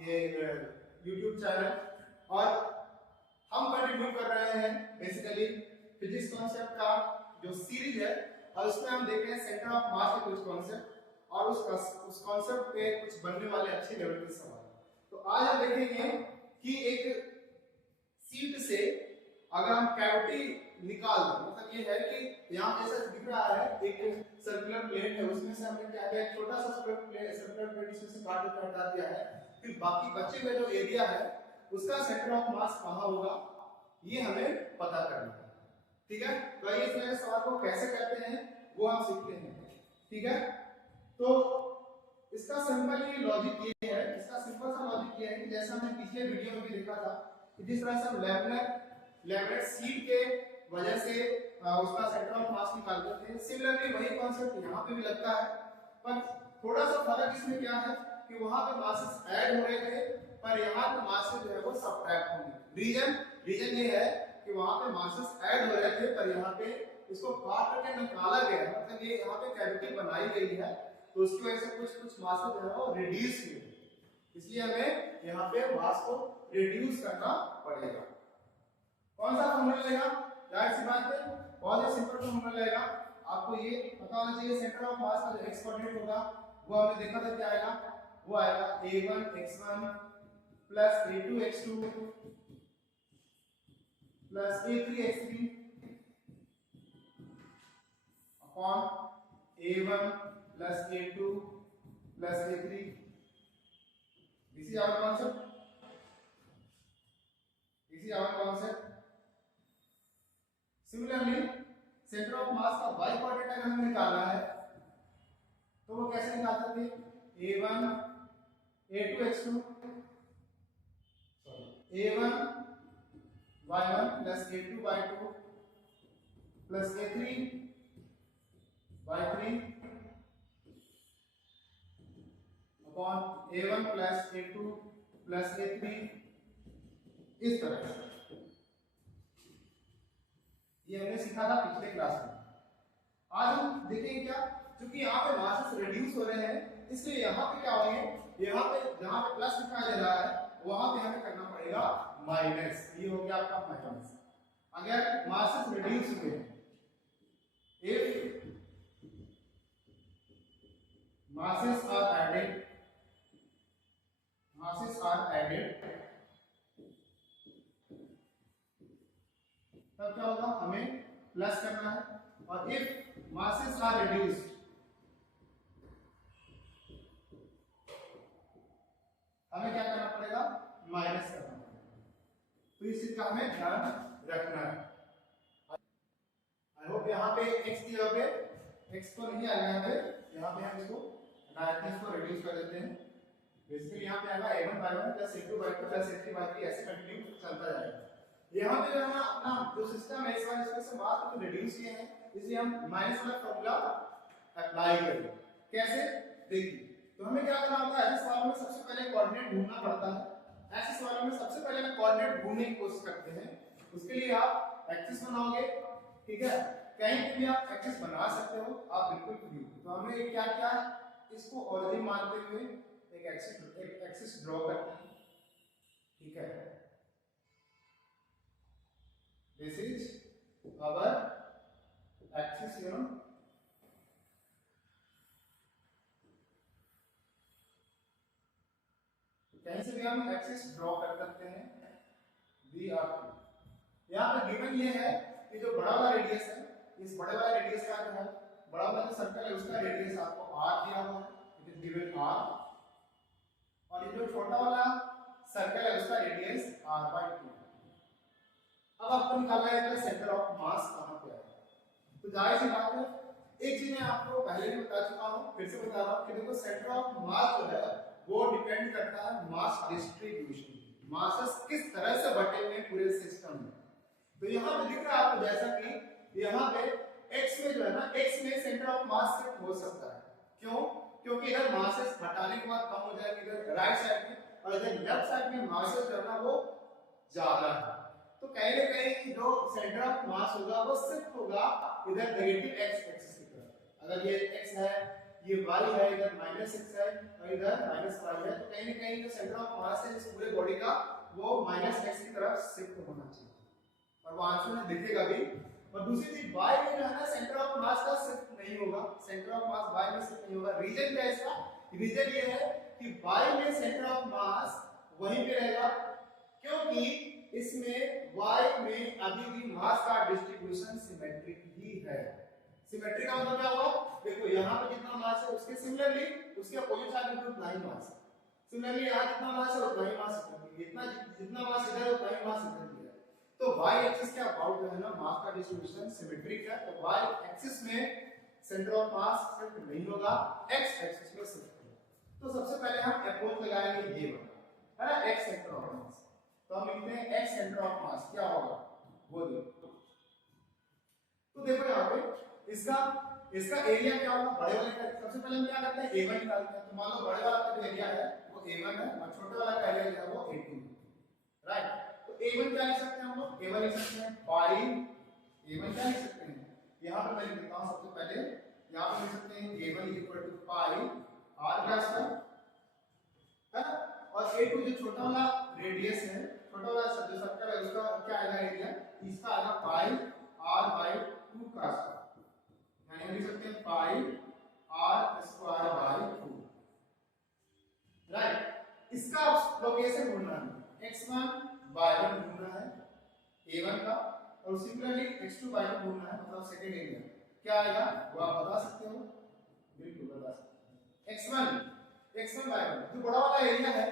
ये YouTube channel, और हम कंटिन्यू कर रहे हैं बेसिकली फिजिक्स कॉन्सेप्ट का जो सीरीज है, और उसमें हम देख रहे हैं सेंटर ऑफ मास के कुछ कॉन्सेप्ट और उस कॉन्सेप्ट पे कुछ बनने वाले अच्छे लेवल के सवाल। तो आज हम देखेंगे कि एक सीट से अगर हम कैविटी निकाल दें, मतलब ये है कि यहाँ पे ऐसा दिख रहा है एक सर्कुलर प्लेट है, उसमें से हमने क्या किया, छोटा सा सर्कुलर प्लेट इसमें से काट के हटा दिया है, फिर बाकी बचे हुए जो एरिया है उसका सेंटर ऑफ मास कहाँ होगा ये हमें पता करना है। ठीक है, तो आइए इस सवाल को कैसे करते हैं वो हम सीखते हैं। ठीक है, तो इसका सिंपल ये लॉजिक ये है, इसका सिंपल सा लॉजिक ये है कि जैसा हमने पिछले वीडियो में भी देखा था कि जिस तरह से हम लेमिनेट सीट के वजह से उसका सेंटर ऑफ मास निकालते थे, सिमिलरली वही कॉन्सेप्ट यहाँ पे भी लगता है, पर थोड़ा सा फर्क इसमें क्या है कि वहां पे मासेस ऐड हो रहे थे पर यहाँ पे मासेस जो है वो सब्ट्रैक्ट होंगे। रीजन ये है कि वहां पे मासेस ऐड हो रहे थे पर यहाँ पे इसको काट करके निकाला गया, मतलब ये यहाँ पे कैविटी बनाई गई है, तो उसकी वजह से कुछ मासेस जो है वो रिड्यूस हुए, इसलिए हमें यहाँ पे मास को रिड्यूस करना पड़ेगा। कौन सा फॉर्मूला लेगा? जाहिर सी बात है बहुत ही सिंपल फॉर्मूला लेगा, आपको ये पता होना चाहिए सेंटर ऑफ मास का जो एक्स कोऑर्डिनेट होगा वो हमने देखा था क्या आएगा, वो आएगा a1x1 plus a2x2 plus a3x3 upon a1 plus a2 plus a3। This is our concept. Similarly centre of mass का y कोऑर्डिनेट अगर हमें निकालना है तो वो कैसे निकाल सकते हैं, a1 a2x2 a1 y1 plus a2 y2 plus a3 y3 upon a1 plus a2 plus a3, इस तरह से। ये हमने सीखा था पिछले क्लास में। आज हम देखेंगे क्या, क्योंकि यहाँ पे मासेस रिड्यूस हो रहे हैं इसलिए यहाँ पे क्या होंगे, यहाँ पे जहाँ पे प्लस दिखाई दे रहा है वहां पे हमें करना पड़ेगा माइनस, ये हो गया आपका माइनस। अगर मासेस रिड्यूस हुए, इफ masses are added तब क्या होगा, हमें प्लस करना है, और इफ masses are reduced हमें क्या करना पड़ेगा, माइनस करना पड़ेगा। तो इस चीज का हमें ध्यान रखना है। आई होप यहाँ पे x की जगह पे x को नहीं आएगा, यहाँ पे हम इसको डायरेक्टली इसको रिड्यूस कर देते हैं। बेसिकली यहाँ पे आएगा a1 y1 plus a2 y2 plus a3 y3, ऐसे कंटिन्यू चलता जाएगा। यहाँ पे जो है ना अपना जो सिस्टम है इस बार इसमें से मास को रिड्यूस किए हैं, इसलिए हम माइनस वाला फॉर्मूला अप्लाई करेंगे। कैसे देखिए, तो हमें क्या करना होता है, ऐसे सवालों में सबसे पहले कोऑर्डिनेट ढूंढना पड़ता है। ऐसे सवालों में सबसे पहले हम कोऑर्डिनेट ढूंढने की कोशिश करते हैं। उसके लिए आप एक्सिस बनाओगे, ठीक है, कहीं पे भी आप एक्सिस बना सकते हो, आप बिल्कुल फ्री हो। तो हमें क्या क्या इसको ऑरिजिन मानते हुए एक एक्सिस ड्रॉ करते हैं। ठीक है, this is our axis, you know. कहीं से भी हम एक्सिस ड्रॉ कर सकते हैं, बी आर। यहाँ पे गिवन ये है कि जो बड़ा वाला रेडियस है, इस बड़े वाला रेडियस का जो है, बड़ा वाला जो सर्कल है उसका रेडियस आपको आर दिया हुआ है, इट इज गिवन आर, और ये जो छोटा वाला सर्कल है उसका रेडियस आर बाय 2। अब आपको निकालना है कि सेंटर ऑफ मास कहां पे है। तो जाहिर सी बात है, एक चीज मैं आपको पहले भी बता चुका हूं, फिर से बता रहा हूं कि देखो सेंटर ऑफ मास जो है वो डिपेंड करता है मास डिस्ट्रीब्यूशन, मासेस किस तरह से बटे हुए पूरे सिस्टम में। तो यहाँ पे दिख रहा है आपको जैसा कि यहाँ पे x में जो है ना, x में सेंटर ऑफ मास शिफ्ट हो सकता है। क्यों? क्योंकि इधर मासेस हटाने के बाद कम हो जाएगी इधर राइट साइड में, और इधर लेफ्ट साइड में मासेस जो है ना वो ज्यादा है। तो कहीं ना कहीं जो सेंटर ऑफ मास होगा वो शिफ्ट होगा इधर नेगेटिव x एक्सिस की तरफ। अगर ये x है ये y है, इधर -x है और इधर -y है, तो कहीं ना कहीं जो सेंटर ऑफ मास है इस पूरे बॉडी का वो -x की तरफ शिफ्ट होना चाहिए और वो आंसर में दिखेगा भी। और दूसरी चीज y में जो है ना सेंटर ऑफ मास का शिफ्ट नहीं होगा, सेंटर ऑफ मास y में शिफ्ट नहीं होगा। रीजन क्या है इसका? रीजन ये है कि y में सेंटर ऑफ मास वहीं पे रहेगा, क्योंकि इसमें y में अभी भी मास का डिस्ट्रीब्यूशन सिमेट्रिक ही है। सिमेट्रिक का मतलब क्या हुआ? देखो यहाँ पे जितना मास है उसके सिमिलरली उसके अपोजिट साइड में उतना ही मास है। सिमिलरली यहाँ जितना मास है उतना ही मास है, इतना जितना मास इधर है उतना ही मास इधर भी है। तो y एक्सिस के अबाउट जो है ना मास का डिस्ट्रीब्यूशन सिमेट्रिक है, तो y एक्सिस में सेंटर ऑफ मास शिफ्ट नहीं होगा, x एक्सिस में शिफ्ट होगा। तो सबसे पहले हम अप्रोच लगाएंगे ये वाला, है ना, x सेंटर ऑफ मास। तो हम लिखते हैं x सेंटर ऑफ मास क्या होगा वो देखो। तो देखो यहाँ पे इसका एरिया क्या होगा बड़े वाले का। सबसे पहले हम क्या करते हैं a1 निकालते हैं। तो मान लो बड़े वाला का जो एरिया है वो a1 है और छोटे वाला का एरिया जो है वो a2 है, राइट। तो a1 क्या लिख सकते हैं हम लोग? a1 लिख सकते हैं पाई, a1 क्या लिख सकते हैं यहाँ पे मैं लिख देता हूँ। सबसे पहले यहाँ पे लिख सकते हैं a1 equal to pi r class का, है ना, और a2 जो छोटा वाला रेडियस है, छोटा वाला जो सर्कल है उसका क्या आएगा एरिया, इसका आएगा पाई r/2 का स्क्वायर, यानी हम लिख सकते हैं पाई r²/2, राइट। इसका लोकेशन ढूंढना है, x1 y1 ढूंढना है a1 का, और सिमिलरली x2 y2 ढूंढना है, मतलब सेकंड एरिया क्या आएगा वो आप बता सकते हो, बिल्कुल बता सकते हैं। x1 y1 जो बड़ा वाला एरिया है,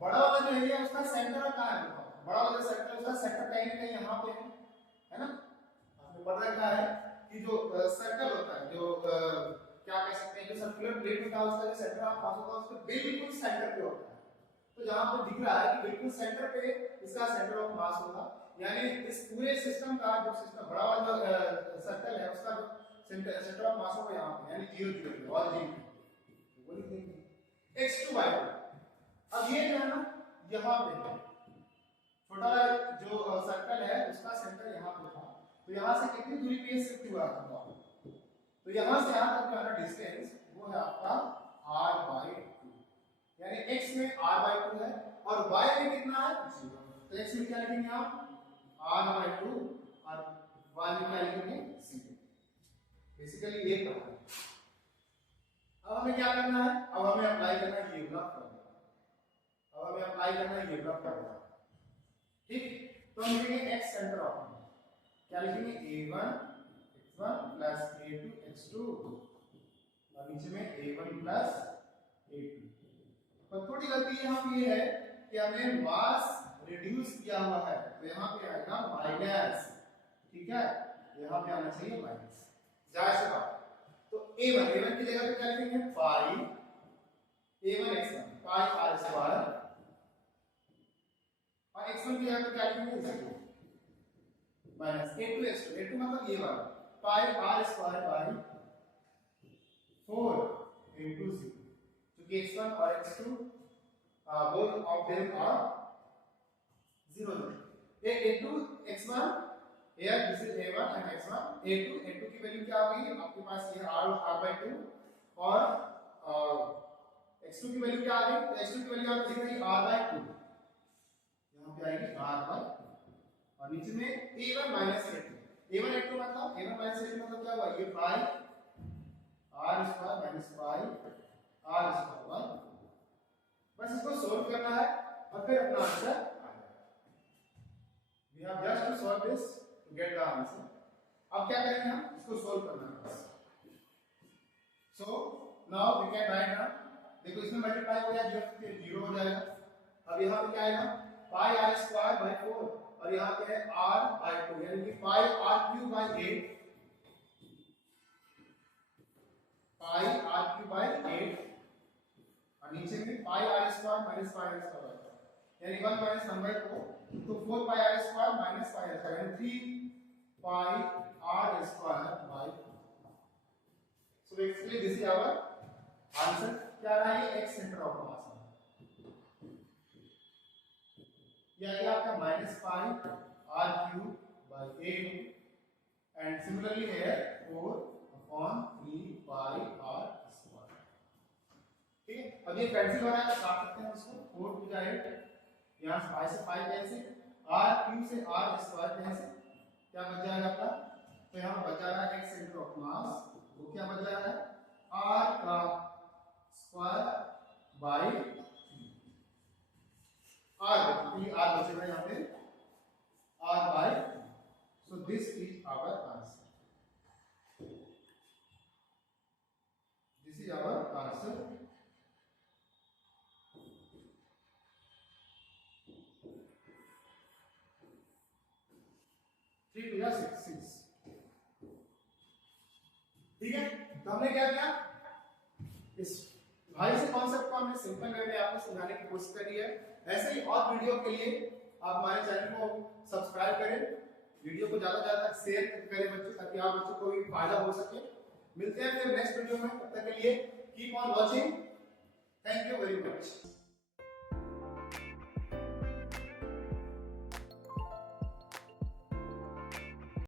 बड़ा वाला जो एरिया है उसका सेंटर कहां है? बड़ा वाला सेंटर, उसका सेंटर कहीं ना कहीं यहाँ पे है ना। आपने पढ़ रखा है कि जो सर्कल होता है, जो क्या कह सकते हैं, जो सर्कुलर प्लेट होता है उसका जो सेंटर ऑफ मास होता है उसके बिल्कुल सेंटर पे होता है। तो जहां पे दिख रहा है कि बिल्कुल सेंटर पे इसका सेंटर ऑफ मास होगा, यानी इस पूरे सिस्टम का जो सिस्टम बड़ा वाला सर्कल है उसका जो सेंटर ऑफ मास होगा यहाँ पे, यानी 0 0 पे ऑरिजिन पे, वो लिख देंगे x2 y2। अब ये जो है ना यहाँ पे है, छोटा वाला जो सर्कल है उसका सेंटर यहाँ पे था, तो यहाँ से कितनी दूरी पे शिफ्ट हुआ था? तो यहाँ से यहाँ तक जो है ना डिस्टेंस वो है आपका r/2, यानी x में r/2 है और y में कितना है 0। तो x में क्या लिखेंगे आप r/2 और y में क्या लिखेंगे 0। बेसिकली ये कहा है। अब हमें क्या करना है? अब हमें अप्लाई करना है ये वाला फॉर्मूला, अब हमें अप्लाई करना है ये वाला फॉर्मूला, ठीक। तो हम लिखेंगे x सेंटर ऑफ, क्या लिखेंगे a1 x1 plus a2 x2 और नीचे में a1 प्लस a2। पर थोड़ी गलती यहाँ पे ये है कि हमने मास रिड्यूस किया हुआ है, तो यहाँ पे आएगा माइनस, ठीक है, यहाँ पे आना चाहिए माइनस, जाहिर सी बात। तो a1 की जगह पे क्या लिखेंगे पाई a1 x1 पाई r² और x1 की जगह पे क्या लिखेंगे 0 माइनस a2 x2, a2 मतलब ये वाला पाई r² 4 into 0, क्योंकि x1 और x2 both of them are 0 0। a2 x1 here this is a1 and x1 a2 की वैल्यू क्या होगी आपके पास, ये r/2 और x2 की वैल्यू क्या आ गई? तो x2 की वैल्यू आपको दिख रही है r/2, यहाँ पे आएगी r/2 और नीचे में a1 a2 मतलब क्या हुआ, ये पाई r² पाई r², बस इसको सोल्व करना है और फिर अपना आंसर आ जाएगा। We have just to solve this to get the answer। अब क्या करेंगे हम इसको सोल्व करना है बस। So now we can write down, देखो इसमें मल्टीप्लाई हो गया, 0 हो जाएगा। अब यहाँ पे क्या आएगा पाई r²/4 और यहाँ पे है r/2, यानी कि पाई r3/8 पाई r3/8 और नीचे में पाई r² माइनस पाई r², यानी 1 माइनस नंबर को, तो 4 पाई r² माइनस पाई r², यानी 3 pi r²/4। So basically this is our answer. क्या रहा है? x सेंटर ऑफ मास है, आपका minus pi r3/8 and similarly here 4/3 pi r²। ठीक है। अब ये कैंसिल हो रहा है, काट सकते हैं इसको, 4 टू 8, यहाँ 5 से 5 कैंसिल, r क्यूब से r स्क्वायर कैंसिल, क्या बच जाएगा आपका? तो यहाँ बच जा रहा है x सेंटर ऑफ मास, वो क्या बच जा रहा है? r का स्क्वायर बाई r, r बचेगा यहाँ पे r by, so this is our answer. This is our answer. ठीक है। तो हमने क्या किया, इस भाई से कॉन्सेप्ट को हमने सिंपल वे में आपको समझाने की कोशिश करी है। ऐसे ही और वीडियो के लिए आप हमारे चैनल को सब्सक्राइब करें, वीडियो को ज्यादा से ज्यादा शेयर करें बच्चों, ताकि आप बच्चों को भी फायदा हो सके। मिलते हैं फिर नेक्स्ट वीडियो में, तब तक के लिए keep on watching, thank you very much.